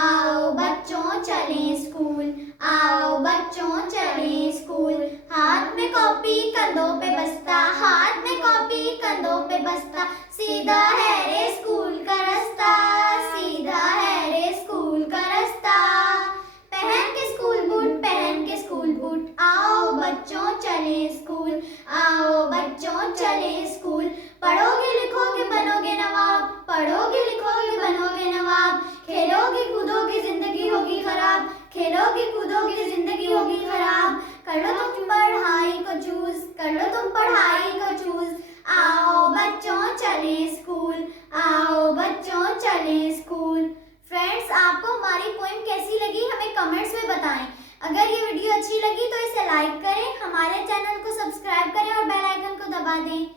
आओ बच्चों चलें स्कूल, आओ बच्चों चलें स्कूल। हाथ में कॉपी कंधों पे बस्ता, हाथ में कॉपी कंधों पे बस्ता। सीधा है रे स्कूल का रास्ता, सीधा है रे स्कूल का रास्ता। पहन के स्कूल बूट, पहन के स्कूल बूट, आओ बच्चों चलें स्कूल, आओ बच्चों चलें स्कूल। पढ़ोगे लिखोगे बनोगे नवाब, पढ़ोगे लिखोगे बनोगे नवाब। खेलोगे कूदोगे जिंदगी होगी खराब, खेलोगे कूदोगे जिंदगी होगी खराब। कर लो तुम पढ़ाई को चूज, कर लो तुम पढ़ाई को चूज। आओ बच्चों चलें स्कूल, आओ बच्चों चलें स्कूल। फ्रेंड्स, आपको हमारी पोएम कैसी लगी हमें कमेंट्स में बताएं। अगर ये वीडियो अच्छी लगी तो इसे लाइक करें, हमारे चैनल को सब्सक्राइब करें और बेल आइकन को दबा दें।